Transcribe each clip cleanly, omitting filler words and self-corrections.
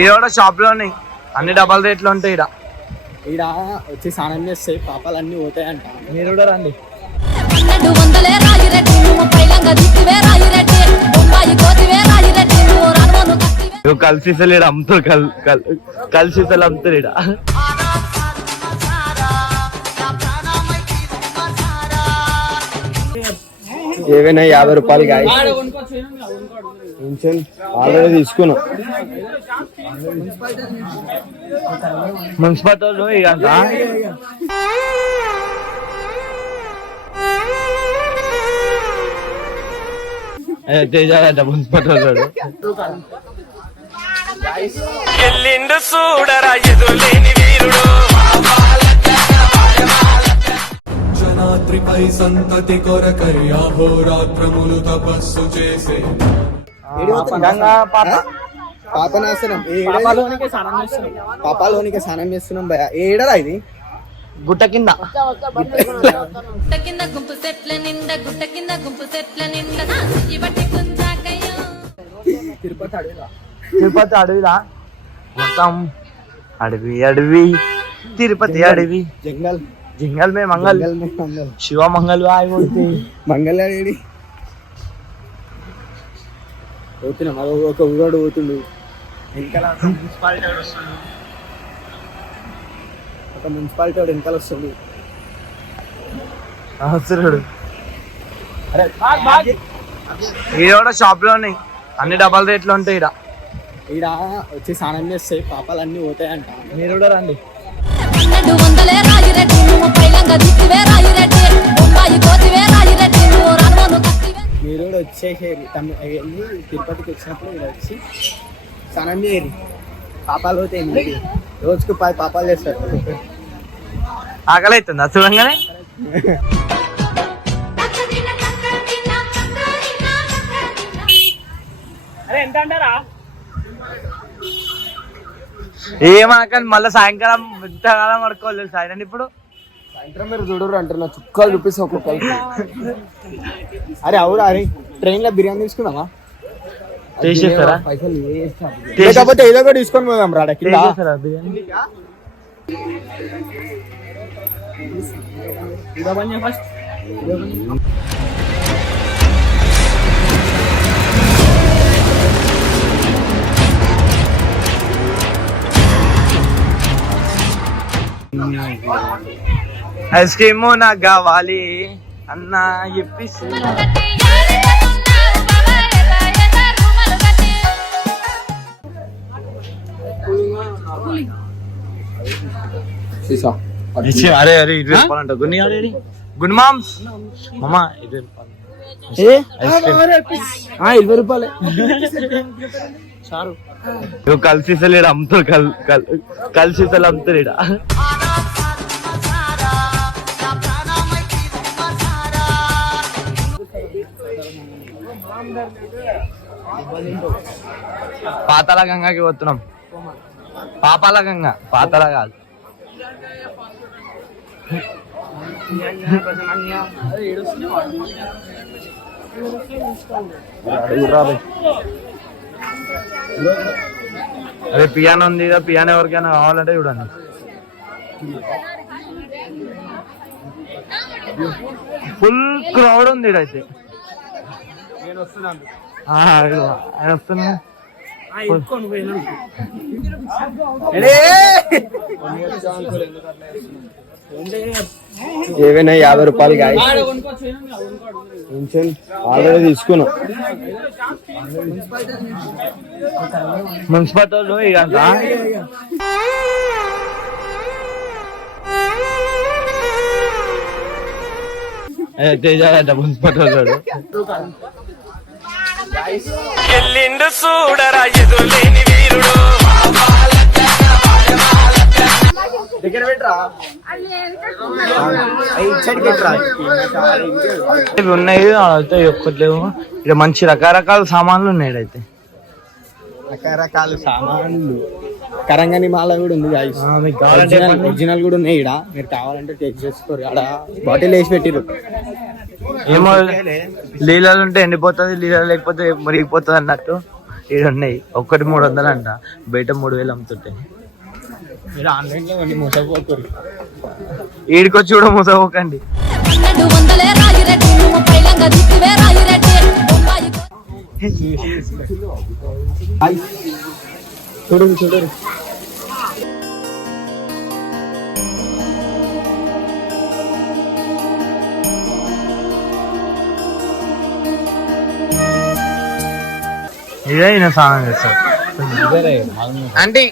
ఈడ షాప్ లోని అన్ని డబల్ రేట్లు ఉంటాయి. ఈడ వచ్చి స్నానం చేస్తే పాపాలన్నీ పోతాయంట. మీరు కూడా రండి. కలిసి అమ్ముతారు, కలిసి అమ్ముతారు ఈడ. ఏవైనా 50 రూపాయలు గాయ ఆల్రెడీ తీసుకున్నాం. మున్సిపాలిటీ ఇక తేజాలంట మున్సిపాలిటీ ఎల్లిండు చూడరా ఎదులేని వీరుడు. జనాత్రిపై సంతతి కొరకై అహోరాత్రములు తపస్సు చేసే పాపాలోనికి స్నానం చేస్తున్నాం భయ. ఏడరా ఇది? గుట్ట కింద గుంపు సెట్ల నిండా గుట్ట కింద గుంపు సెట్ల నిండా తిరుపతి అడవిలా మొత్తం అడవి అడవి తిరుపతి అడవి జంగల్ జింగల్ మే మంగళ శివ మంగళ మంగళ పోతున్నాం. ఒక ఊరాడు పోతుండు, వెనకాల మున్సిపాలిటీ వస్తుండు, ఒక మున్సిపాలిటీ వాడు వెనకాల వస్తుండు. ఈడ షాప్ లోని అన్ని డబల్ రేట్లు ఉంటాయి. ఈడ వచ్చి స్నానం చేస్తే పాపాలన్నీ పోతాయంట. మీరు కూడా రండి. మీరు కూడా వచ్చేసేది వెళ్ళి తిరుపతికి వచ్చినప్పుడు మీరు వచ్చి స్నానం చేయరు, పాపాలు పోతాయి. మీరు రోజుకు 10 పాపాలు చేస్తారు. ఆకలి అవుతుందా చూడంగానే? ఏమనకండి, మళ్ళీ సాయంకాలం ఇంతకాలం పడుకోవాలి సాయంత్రం. ఇప్పుడు సాయంత్రం మీరు చూడరు అంటారు, నా చుక్కలు చూపిస్తాం ఒక్కొక్కరికి. అరే అవురా, అరే ట్రైన్ లో బిర్యానీ తీసుకుందామా? టేస్ట్ చేస్తారా? పైసలు లేకపోతే ఏదో కూడా తీసుకొని పోదాం రాడా. ఫస్ట్ ఐస్ క్రీమ్ నాకు కావాలి అన్న చెప్పిస్తుంది. అరే అరే 20 రూపాయలంట. గుడ్ మామ్స్ మామా 20 రూపాయలే చాలు. కలిసి అమ్ముతారు, కలిసి అమ్ముతారు ఈడ. పాతాళ గంగకి పోతున్నాం. పాపాల గంగ, పాతాళ కాదు. అదే పియానో ఉంది, పియానో ఎవరికైనా కావాలంటే చూడండి. ఫుల్ క్రౌడ్ ఉంది ఇడైతే. ఆయన వస్తున్నా ఏవైనా 50 రూపాయలు గాయ ఆల్రెడీ తీసుకున్నాం. మున్సిపాలిటీ ఇక తేజాలంట మున్సిపాలిటీ. ఎల్లిండు చూడరా ఎదులేని వీరుడు. దగ్గర పెట్టరా ఇవి ఉన్నాయి అయితే ఒక్కట్లేవు. ఇక్కడ మంచి రకరకాల సామాన్లు ఉన్నాయి. అయితే రకరకాల సామాన్లు కరంగని మాల కూడా ఉంది guys. మీకు కావాలంటే ఒరిజినల్ కూడా ఉన్నాయి ఇక్కడ, మీరు కావాలంటే టేక్ చేసుకోరు. ఆడ బాటిల్ వేసి పెట్టిరు. ఏమో లీలలు ఉంటే ఎండిపోతుంది, లీలలు లేకపోతే మురిగిపోతుంది అన్నట్టు ఇవి ఉన్నాయి. ఒక్కటి 300 అంట, బయట 3000 అమ్ముతుంటాయి. మీరు ఆన్లైన్ లో కొన్ని మోసపోతారు. ఈడికొచ్చి కూడా మోసపోకండి. 1200 రాయిరెడ్డి నువ్వు పైలంగా దిక్కువే రాయిరెడ్డి బొంబాయి చూడరు చూడరు. ఇదే ఈయన స్నానం చేస్తాడు. ఆంటీ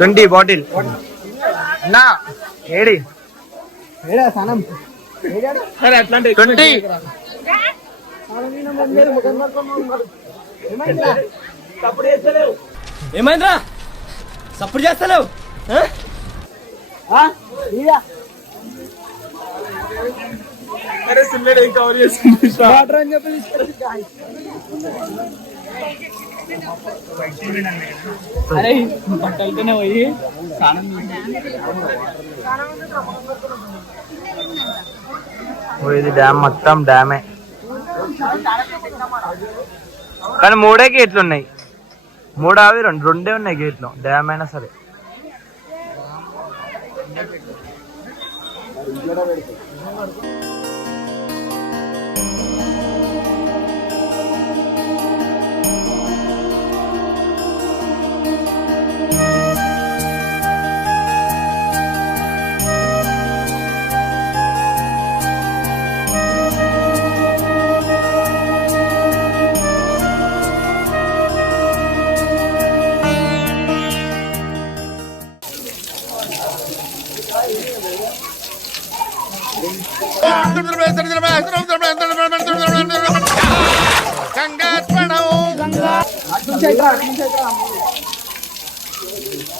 20 బాటిల్ నా ఏడి ఏడా సనం 20. ఏమైందిరా సప్పుడు చేస్తలేవు? వాటర్ అని చెప్పి అరే బట్టలతోనే పోయి స్నానం ఇది డ్యామ్ మొత్తం డ్యామే, కానీ 3 గేట్లు ఉన్నాయి. 3 అవి 2 ఉన్నాయి గేట్లు, డ్యామ్ అయినా సరే.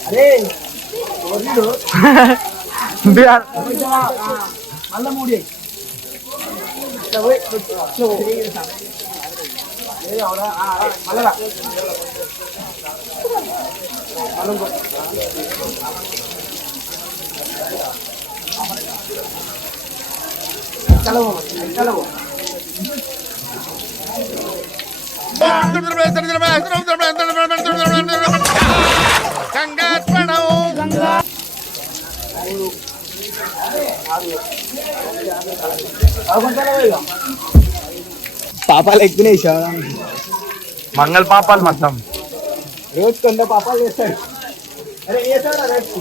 అరే బిహార్ మళ్ళా మూడి పాపాలు ఎక్కువనే శివరానికి. మంగళ పాపాలు మొత్తం రోజు 100 పాపాలు చేస్తాడు. అరే చేస్తాడా రేపు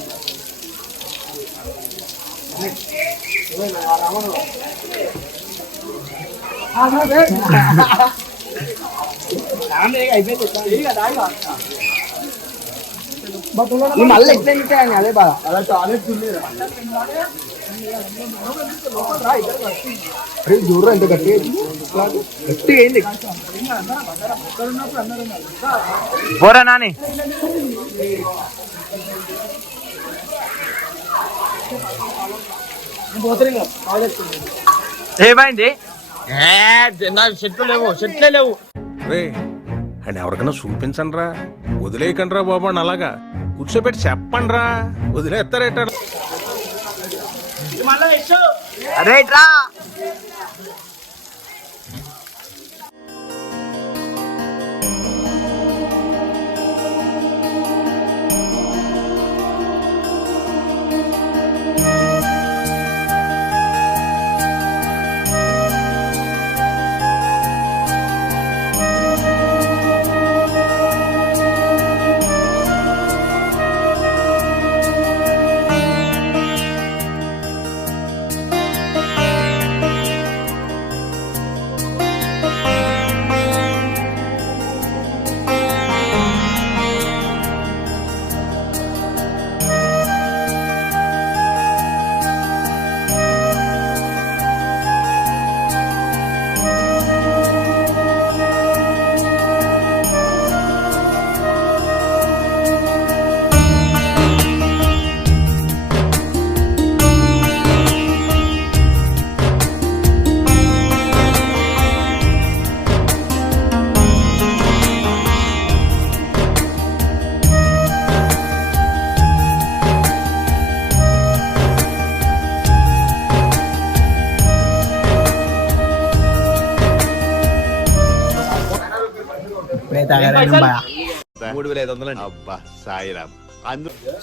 మళ్ళీ ఎట్లా అదే బాధ. అలా టాయిలెట్ దూరం ఎంత గట్టి గట్టి ఏంది పోరా నాని. ఏమైంది? చెట్లే లేవు. రే అండ్ ఎవరికైనా చూపించండి రా, వదిలేయకండి రా బాబు అని అలాగా కూర్చోబెట్టి చెప్పండి రా, వదిలేస్తారేట. అరే రా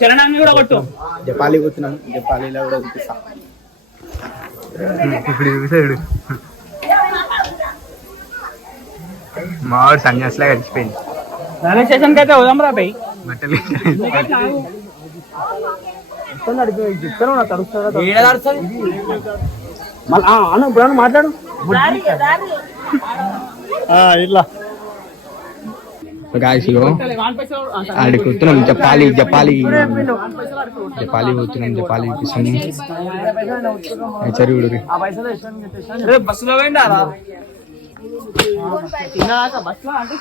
చరణాన్ని కూడా కొట్టు. జపాలి కూర్చున్నాం, జపాలీలో కూడా చూపిస్తా. ఇప్పుడు చూసాడు మావాడు సన్యాసిలా కలిసిపోయింది. రైల్వే స్టేషన్ కి అయితే వదాం రా బై. బట్టలు మాట్లాడు ఇట్లా ఆడికి కూర్చున్నాం. జపాలి జపాలి జపాలి కూర్చున్నాం. జపాలి చూపిస్తాం. బస్సులో పోయిండారా బస్ లో అంటే